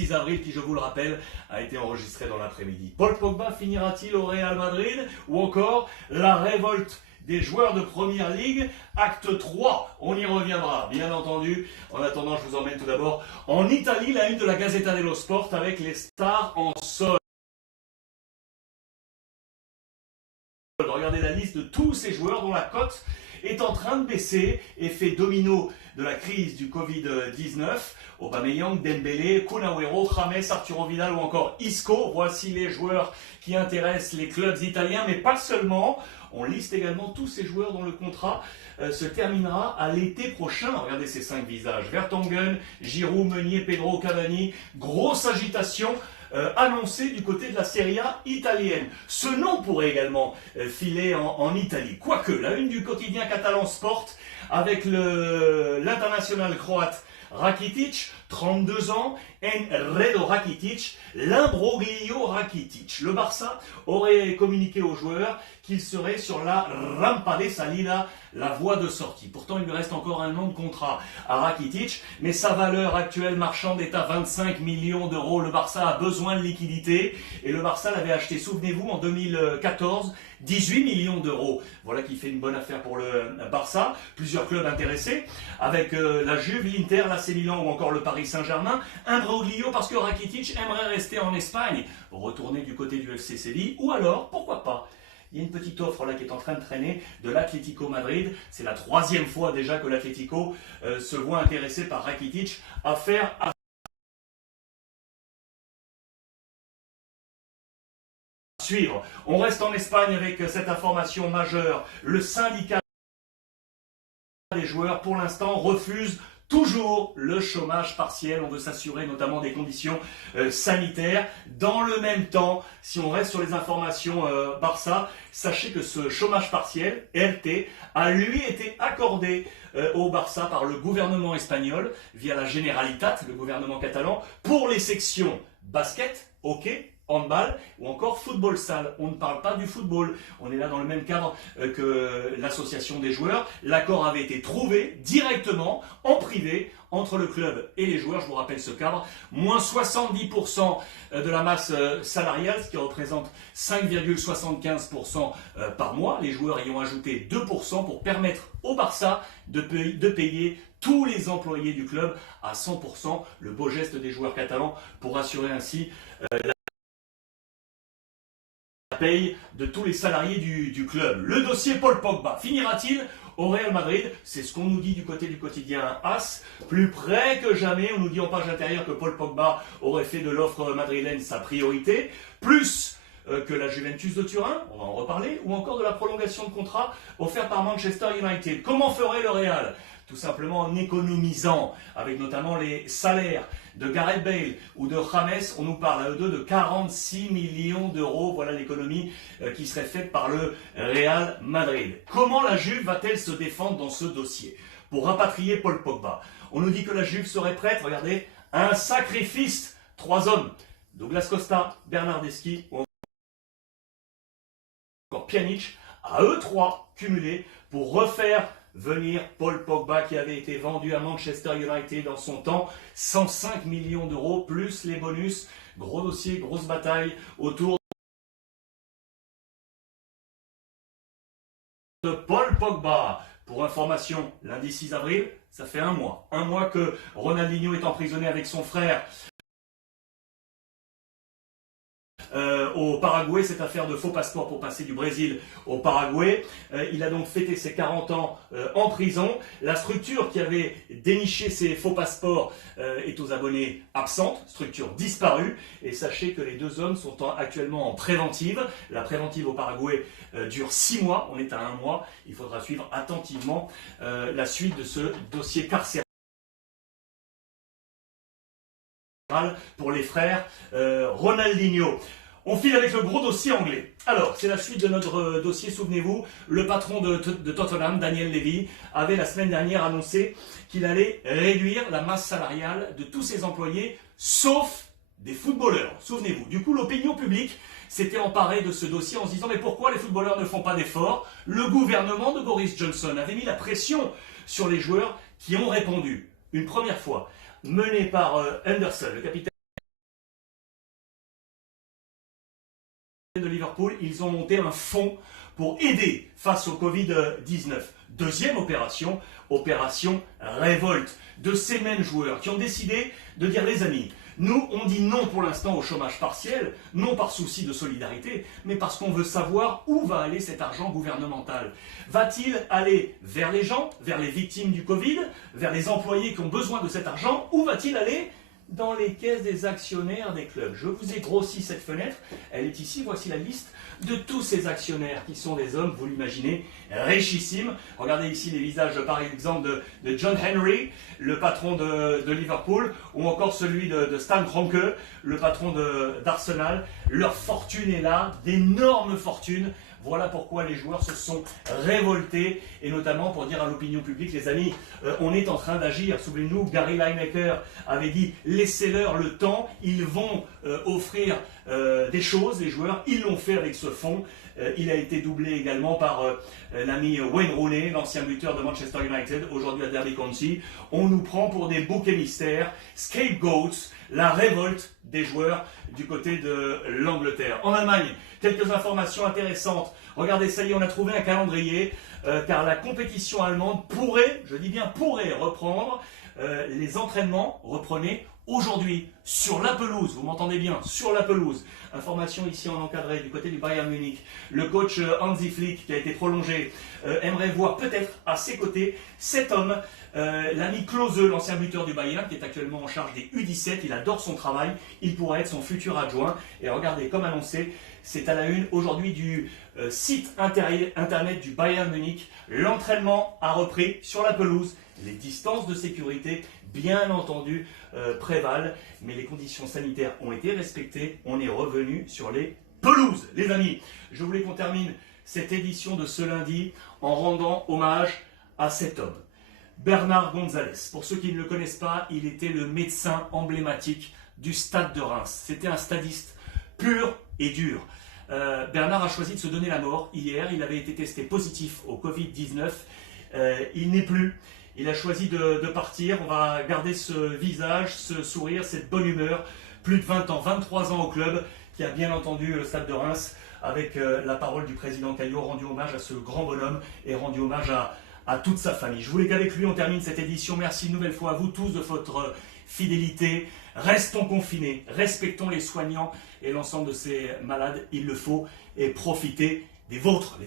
6 avril qui, je vous le rappelle, a été enregistré dans l'après-midi. Paul Pogba finira-t-il au Real Madrid ou encore la révolte des joueurs de Première Ligue, acte 3, on y reviendra, bien entendu. En attendant, je vous emmène tout d'abord en Italie, la une de la Gazzetta dello Sport avec les stars en solde. Regardez la liste de tous ces joueurs dont la cote est en train de baisser, effet domino de la crise du Covid-19. Aubameyang, Dembélé, Kun Agüero, James, Arturo Vidal ou encore Isco. Voici les joueurs qui intéressent les clubs italiens, mais pas seulement. On liste également tous ces joueurs dont le contrat se terminera à l'été prochain. Regardez ces 5 visages. Vertonghen, Giroud, Meunier, Pedro, Cavani. Grosse agitation annoncée du côté de la Serie A italienne. Ce nom pourrait également filer en Italie. Quoique, la une du quotidien catalan Sport avec l'international croate Rakitic, 32 ans, Enredo Rakitic, l'imbroglio Rakitic. Le Barça aurait communiqué aux joueurs qu'il serait sur la rampa de salida, la voie de sortie. Pourtant, il lui reste encore un an de contrat à Rakitic, mais sa valeur actuelle marchande est à 25 millions d'euros. Le Barça a besoin de liquidité et le Barça l'avait acheté, souvenez-vous, en 2014, 18 millions d'euros. Voilà qui fait une bonne affaire pour le Barça. Plusieurs clubs intéressés, avec la Juve, l'Inter, l'AC Milan ou encore le Paris Saint-Germain. Imbroglio parce que Rakitic aimerait rester en Espagne, retourner du côté du FC Séville, ou alors, pourquoi pas, il y a une petite offre là qui est en train de traîner de l'Atlético Madrid. C'est la 3e fois déjà que l'Atlético se voit intéressé par Rakitic à faire suivre. On reste en Espagne avec cette information majeure. Le syndicat des joueurs, pour l'instant, refuse toujours le chômage partiel. On veut s'assurer notamment des conditions sanitaires. Dans le même temps, si on reste sur les informations Barça, sachez que ce chômage partiel, RT, a lui été accordé au Barça par le gouvernement espagnol via la Generalitat, le gouvernement catalan, pour les sections basket, hockey, handball ou encore football salle. On ne parle pas du football. On est là dans le même cadre que l'association des joueurs. L'accord avait été trouvé directement, en privé, entre le club et les joueurs. Je vous rappelle ce cadre. Moins 70% de la masse salariale, ce qui représente 5,75% par mois. Les joueurs y ont ajouté 2% pour permettre au Barça de payer tous les employés du club à 100%. Le beau geste des joueurs catalans pour assurer ainsi la paye de tous les salariés du club. Le dossier Paul Pogba finira-t-il au Real Madrid? C'est ce qu'on nous dit du côté du quotidien AS. Plus près que jamais, on nous dit en page intérieure que Paul Pogba aurait fait de l'offre madrilène sa priorité. Plus que la Juventus de Turin, on va en reparler, ou encore de la prolongation de contrat offerte par Manchester United. Comment ferait le Real? Tout simplement en économisant, avec notamment les salaires de Gareth Bale ou de James. On nous parle à eux deux de 46 millions d'euros. Voilà l'économie qui serait faite par le Real Madrid. Comment la Juve va-t-elle se défendre dans ce dossier pour rapatrier Paul Pogba? On nous dit que la Juve serait prête, regardez, à un sacrifice. 3 hommes, Douglas Costa, Bernardeschi ou encore Pjanic, à eux 3 cumulés pour refaire venir Paul Pogba qui avait été vendu à Manchester United dans son temps, 105 millions d'euros plus les bonus. Gros dossier, grosse bataille autour de Paul Pogba. Pour information, lundi 6 avril, ça fait un mois. Un mois que Ronaldinho est emprisonné avec son frère au Paraguay, cette affaire de faux passeport pour passer du Brésil au Paraguay. Il a donc fêté ses 40 ans en prison. La structure qui avait déniché ces faux passeports est aux abonnés absente, structure disparue. Et sachez que les 2 hommes sont actuellement en préventive. La préventive au Paraguay dure 6 mois, on est à 1 mois. Il faudra suivre attentivement la suite de ce dossier carcéral pour les frères Ronaldinho. On file avec le gros dossier anglais. Alors, c'est la suite de notre dossier, souvenez-vous, le patron de Tottenham, Daniel Levy, avait la semaine dernière annoncé qu'il allait réduire la masse salariale de tous ses employés, sauf des footballeurs, souvenez-vous. Du coup, l'opinion publique s'était emparée de ce dossier en se disant « Mais pourquoi les footballeurs ne font pas d'efforts ?» Le gouvernement de Boris Johnson avait mis la pression sur les joueurs qui ont répondu, une première fois, mené par Henderson, le capitaine de Liverpool, ils ont monté un fonds pour aider face au Covid-19. Deuxième opération, opération révolte de ces mêmes joueurs qui ont décidé de dire les amis, nous on dit non pour l'instant au chômage partiel, non par souci de solidarité, mais parce qu'on veut savoir où va aller cet argent gouvernemental. Va-t-il aller vers les gens, vers les victimes du Covid, vers les employés qui ont besoin de cet argent, ou va-t-il aller dans les caisses des actionnaires des clubs? Je vous ai grossi cette fenêtre, elle est ici, voici la liste de tous ces actionnaires qui sont des hommes, vous l'imaginez, richissimes. Regardez ici les visages par exemple de John Henry, le patron de Liverpool, ou encore celui de Stan Kroenke, le patron d'Arsenal. Leur fortune est là, d'énormes fortunes. Voilà pourquoi les joueurs se sont révoltés, et notamment pour dire à l'opinion publique, les amis, on est en train d'agir. Souvenez-nous, Gary Lineker avait dit, laissez-leur le temps, ils vont offrir des choses, les joueurs, ils l'ont fait avec ce fonds. Il a été doublé également par l'ami Wayne Rooney, l'ancien buteur de Manchester United, aujourd'hui à Derby County. On nous prend pour des boucs émissaires, scapegoats, la révolte des joueurs du côté de l'Angleterre. En Allemagne, quelques informations intéressantes. Regardez, ça y est, on a trouvé un calendrier, car la compétition allemande pourrait, je dis bien pourrait, reprendre. Les entraînements reprenaient aujourd'hui, sur la pelouse, vous m'entendez bien, sur la pelouse. Information ici en encadré du côté du Bayern Munich. Le coach Hansi Flick, qui a été prolongé, aimerait voir peut-être à ses côtés cet homme, l'ami Klose, l'ancien buteur du Bayern, qui est actuellement en charge des U17. Il adore son travail, il pourrait être son futur adjoint. Et regardez, comme annoncé, c'est à la une aujourd'hui du site internet du Bayern Munich. L'entraînement a repris sur la pelouse. Les distances de sécurité, bien entendu, prévalent, mais les conditions sanitaires ont été respectées. On est revenu sur les pelouses. Les amis, je voulais qu'on termine cette édition de ce lundi en rendant hommage à cet homme, Bernard Gonzalez. Pour ceux qui ne le connaissent pas, il était le médecin emblématique du Stade de Reims. C'était un stadiste pur et dur. Bernard a choisi de se donner la mort hier. Il avait été testé positif au Covid-19. Il n'est plus. Il a choisi de partir. On va garder ce visage, ce sourire, cette bonne humeur. Plus de 20 ans, 23 ans au club, qui a bien entendu le Stade de Reims avec la parole du président Caillot, rendu hommage à ce grand bonhomme et rendu hommage à toute sa famille. Je voulais qu'avec lui on termine cette édition. Merci une nouvelle fois à vous tous de votre fidélité. Restons confinés, respectons les soignants et l'ensemble de ces malades, il le faut, et profitez des vôtres.